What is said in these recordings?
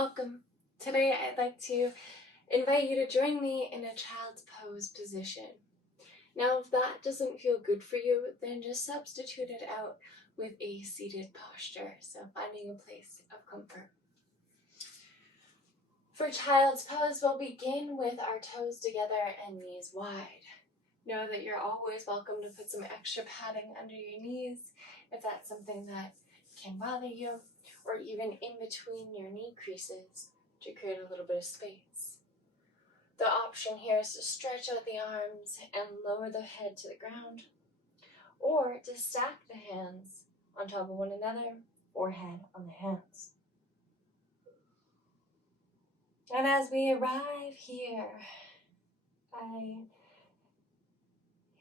Welcome. Today I'd like to invite you to join me in a child's pose position. Now if that doesn't feel good for you, then just substitute it out with a seated posture, so finding a place of comfort. For child's pose, we'll begin with our toes together and knees wide. Know that you're always welcome to put some extra padding under your knees if that's something that can bother you, or even in between your knee creases to create a little bit of space. The option here is to stretch out the arms and lower the head to the ground, or to stack the hands on top of one another or head on the hands. And as we arrive here, I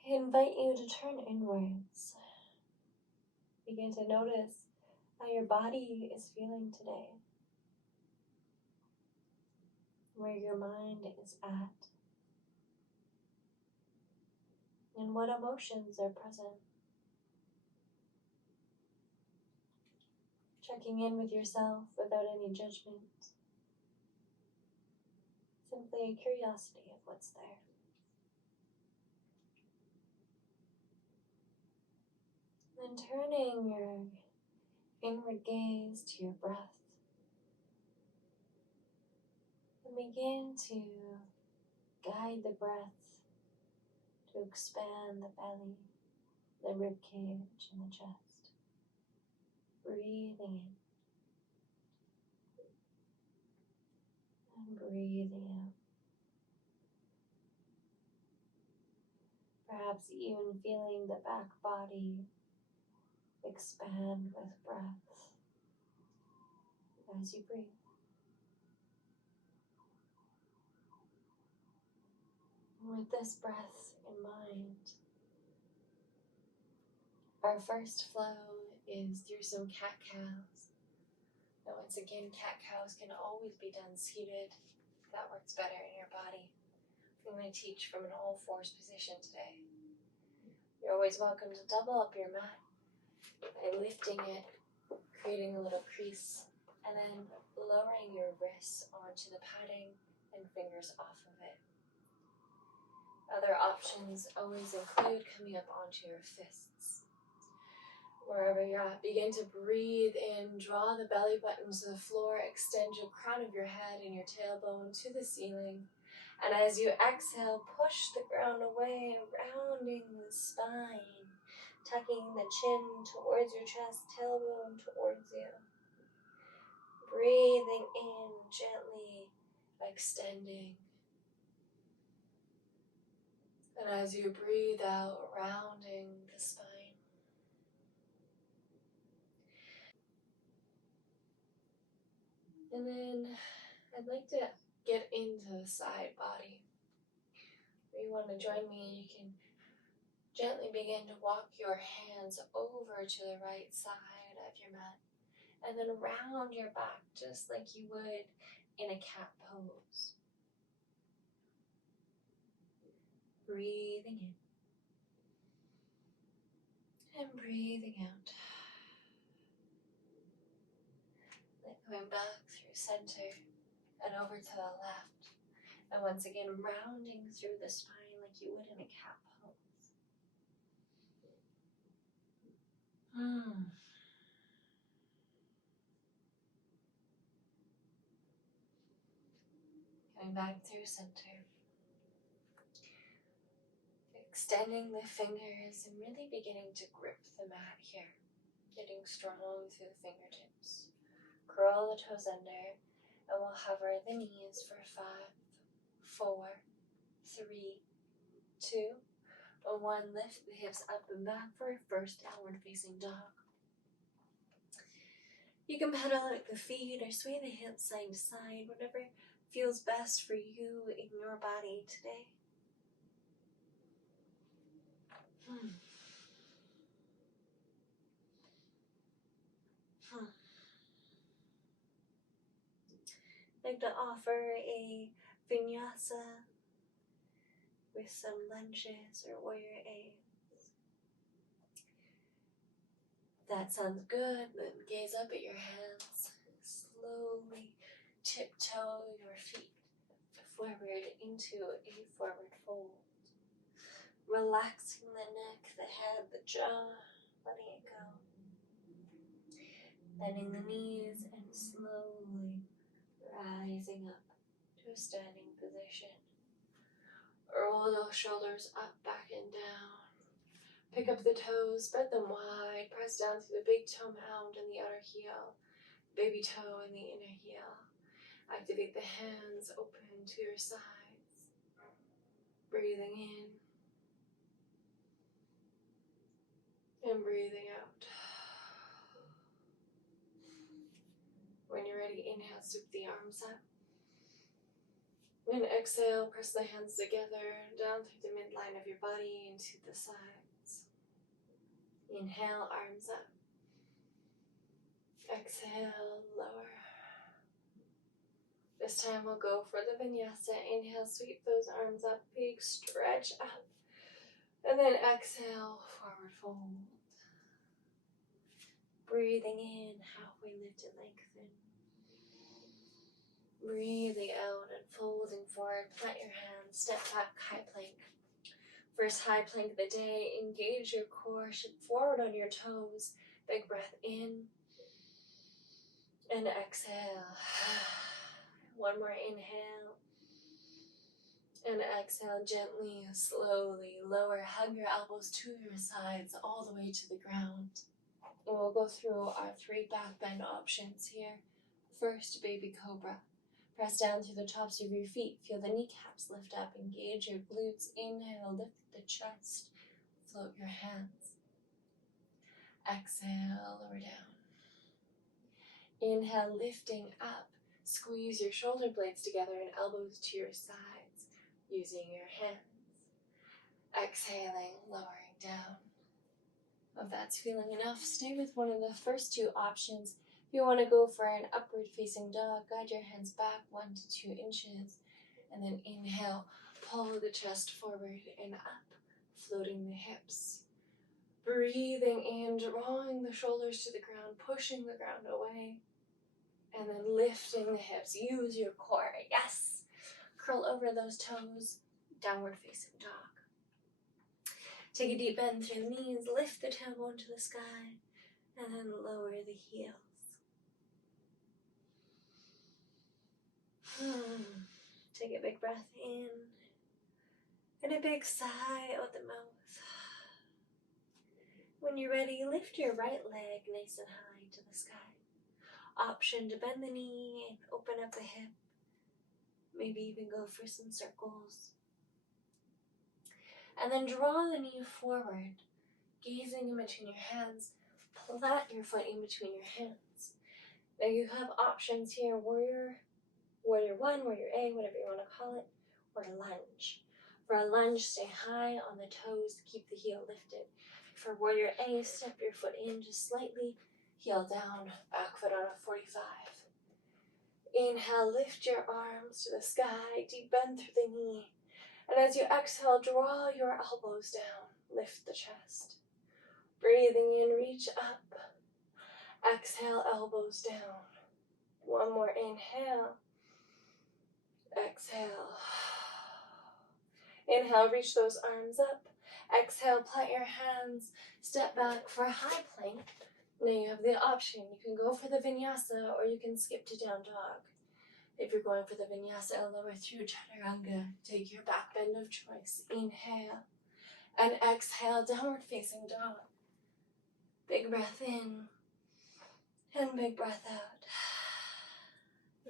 invite you to turn inwards. Begin to notice how your body is feeling today, where your mind is at, and what emotions are present. Checking in with yourself without any judgment. Simply a curiosity of what's there. Then turning your inward gaze to your breath. And begin to guide the breath to expand the belly, the rib cage, and the chest. Breathing in and breathing out. Perhaps even feeling the back body expand with breath as you breathe. With this breath in mind, our first flow is through some cat-cows. Now once again, cat-cows can always be done seated. That works better in your body. I'm going to teach from an all-fours position today. You're always welcome to double up your mat by lifting it, creating a little crease, and then lowering your wrists onto the padding and fingers off of it. Other options always include coming up onto your fists. Wherever you're at, begin to breathe in, draw the belly button to the floor, extend your crown of your head and your tailbone to the ceiling. And as you exhale, push the ground away, rounding the spine, tucking the chin towards your chest, tailbone towards you. Breathing in, gently extending. And as you breathe out, rounding the spine. And then I'd like to get into the side body. If you want to join me, you can gently begin to walk your hands over to the right side of your mat. And then round your back just like you would in a cat pose. Breathing in. And breathing out. Then going back through center and over to the left. And once again, rounding through the spine like you would in a cat pose. Coming back through center. Extending the fingers and really beginning to grip the mat here. Getting strong through the fingertips. Curl the toes under and we'll hover the knees for 5, 4, 3, 2, 1. Lift the hips up and back for a first downward facing dog. You can pedal out the feet or sway the hips side to side, whatever feels best for you in your body today. I'd like to offer a vinyasa with some lunges or warrior aids. If that sounds good, then gaze up at your hands. Slowly tiptoe your feet forward into a forward fold. Relaxing the neck, the head, the jaw, letting it go. Bending the knees and slowly rising up to a standing position. Roll those shoulders up, back, and down. Pick up the toes, spread them wide, press down through the big toe mound and the outer heel, baby toe and the inner heel. Activate the hands, open to your sides. Breathing in and breathing out. When you're ready, inhale, sweep the arms up. And exhale, press the hands together down through the midline of your body into the sides. Inhale, arms up. Exhale, lower. This time we'll go for the vinyasa. Inhale, sweep those arms up, big stretch up. And then exhale, forward fold. Breathing in, halfway lift and lengthen. Breathing out and folding forward. Plant your hands, step back, high plank. First high plank of the day. Engage your core, shift forward on your toes. Big breath in. And exhale. One more inhale. And exhale, gently, slowly lower. Hug your elbows to your sides all the way to the ground. And we'll go through our 3 back bend options here. First, baby cobra. Press down through the tops of your feet. Feel the kneecaps lift up. Engage your glutes. Inhale, lift the chest. Float your hands. Exhale, lower down. Inhale, lifting up. Squeeze your shoulder blades together and elbows to your sides using your hands. Exhaling, lowering down. If that's feeling enough, stay with one of the first 2 options. If you want to go for an upward facing dog, guide your hands back 1 to 2 inches. And then inhale, pull the chest forward and up, floating the hips. Breathing in, drawing the shoulders to the ground, pushing the ground away. And then lifting the hips. Use your core. Yes! Curl over those toes. Downward facing dog. Take a deep bend through the knees. Lift the tailbone to the sky. And then lower the heels. Take a big breath in. And a big sigh out the mouth. When you're ready, lift your right leg nice and high to the sky. Option to bend the knee and open up the hip. Maybe even go for some circles. And then draw the knee forward, gazing in between your hands. Plant your foot in between your hands. Now you have options here, warrior 1, warrior A, whatever you want to call it, or lunge. For a lunge, stay high on the toes, keep the heel lifted. For warrior A, step your foot in just slightly, heel down, back foot on a 45. Inhale, lift your arms to the sky, deep bend through the knee. And as you exhale, draw your elbows down, lift the chest. Breathing in, reach up. Exhale, elbows down. One more inhale. Exhale. Inhale, reach those arms up. Exhale, plant your hands, step back for a high plank. Now you have the option. You can go for the vinyasa or you can skip to down dog. If you're going for the vinyasa, lower through chaturanga. Take your back bend of choice. Inhale and exhale, downward facing dog. Big breath in and big breath out.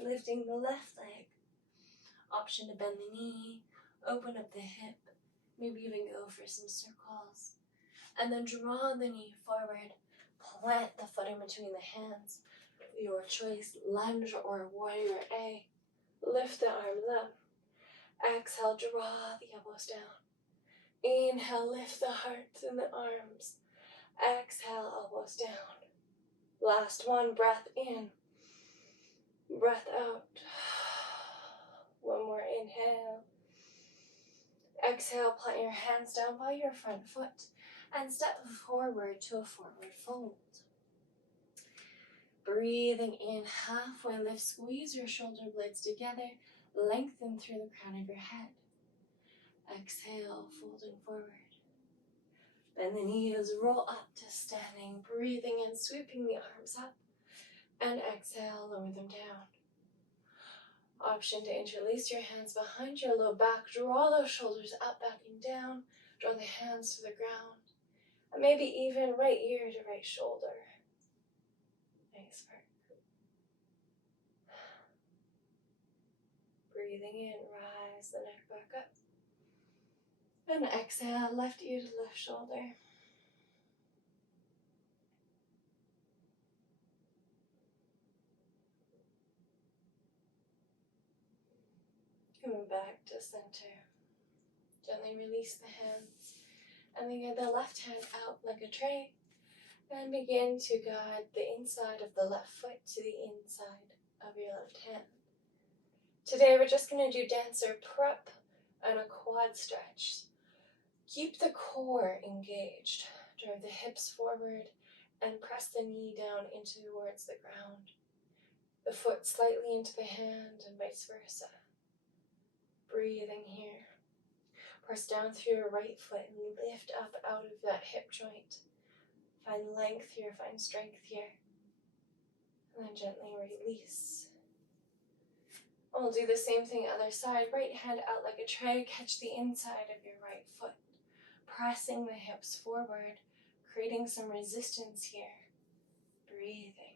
Lifting the left leg. Option to bend the knee, open up the hip, maybe even go for some circles. And then draw the knee forward, plant the foot in between the hands. Your choice, lunge or warrior A. Lift the arms up. Exhale, draw the elbows down. Inhale, lift the heart and the arms. Exhale, elbows down. Last one, breath in, breath out. One more inhale. Exhale, plant your hands down by your front foot and step forward to a forward fold. Breathing in, halfway lift, squeeze your shoulder blades together, lengthen through the crown of your head. Exhale, folding forward. Bend the knees, roll up to standing, breathing in, sweeping the arms up, and exhale, lower them down. Option to interlace your hands behind your low back, draw those shoulders up, back and down, draw the hands to the ground, and maybe even right ear to right shoulder. Nice work. Breathing in, rise the neck back up. And exhale, left ear to left shoulder. Coming back to center. Gently release the hands. And then get the left hand out like a tray. And begin to guide the inside of the left foot to the inside of your left hand. Today we're just going to do dancer prep and a quad stretch. Keep the core engaged. Drive the hips forward and press the knee down into towards the ground. The foot slightly into the hand and vice versa. Breathing here. Press down through your right foot and lift up out of that hip joint. Find length here, find strength here. And then gently release. And we'll do the same thing other side. Right hand out like a tray. Catch the inside of your right foot. Pressing the hips forward. Creating some resistance here. Breathing.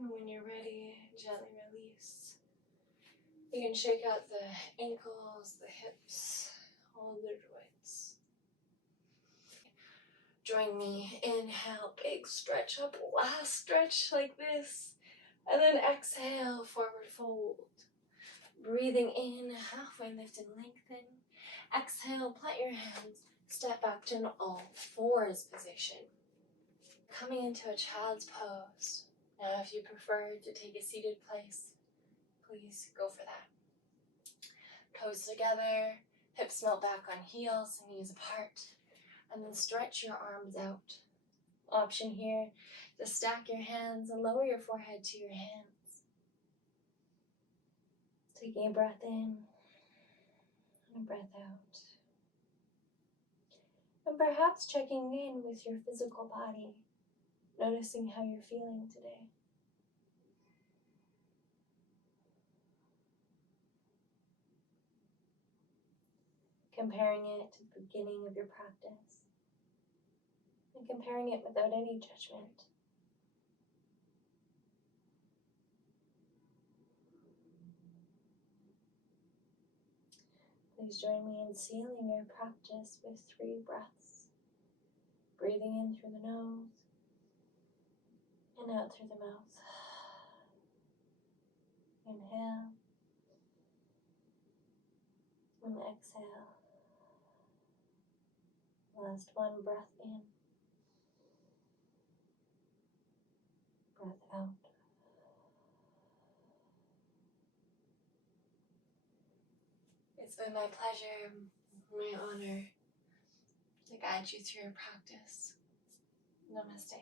And when you're ready, gently release. You can shake out the ankles, the hips, all the joints. Join me. Inhale, big stretch up. Last stretch like this. And then exhale, forward fold. Breathing in, halfway lift and lengthen. Exhale, plant your hands. Step back to an all fours position. Coming into a child's pose. Now, if you prefer to take a seated place, please go for that. Toes together, hips melt back on heels, knees apart, and then stretch your arms out. Option here, to stack your hands and lower your forehead to your hands. Taking a breath in and a breath out. And perhaps checking in with your physical body, noticing how you're feeling today. Comparing it to the beginning of your practice, and comparing it without any judgment. Please join me in sealing your practice with 3 breaths. Breathing in through the nose and out through the mouth. Inhale and exhale. Last one, breath in, breath out. It's been my pleasure, my honor, to guide you through your practice. Namaste.